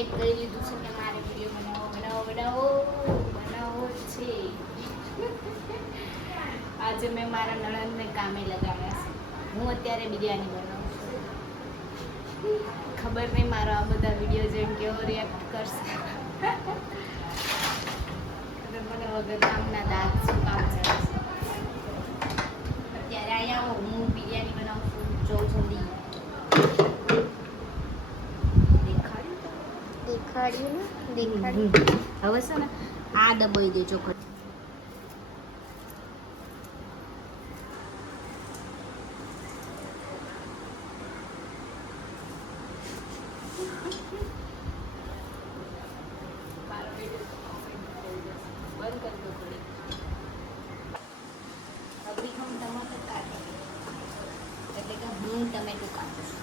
Decide કરી લીધું છે કે મારે વિડીયો બનાવવો છે. આજે મેં મારા નણંદને કામે લગાવ્યા છે. હું અત્યારે બિરયાની બનાવું છું. ખબર નહીં મારો આ બધા વિડીયો જોઈને કેવો રિએક્ટ કરશે. મને વગર કામના દાંત શું કામ ચડે છે. અત્યારે અહીંયા આવો, હું બિરયાની બનાવું છું. જોઉં જલ્દી દેખાડ્યું હવે છે ને આ દબાઈ દેજો. હું ટમેટું કાપું છું.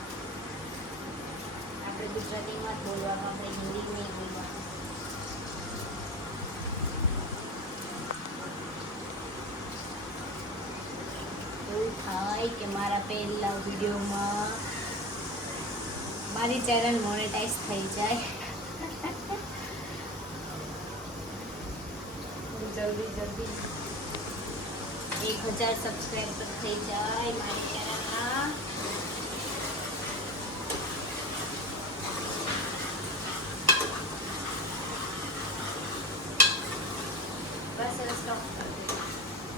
આપણે ગુજરાતીમાં બોલવાનું, આપણે હિન્દી નહીં બોલવાનું. એવું થાય કે મારા પહેલા વિડીયોમાં મારી ચેનલ મોનેટાઈઝ થઈ જાય. જલ્દી 1000 સબસ્ક્રાઈબર થઈ જાય મારી ચેનલ.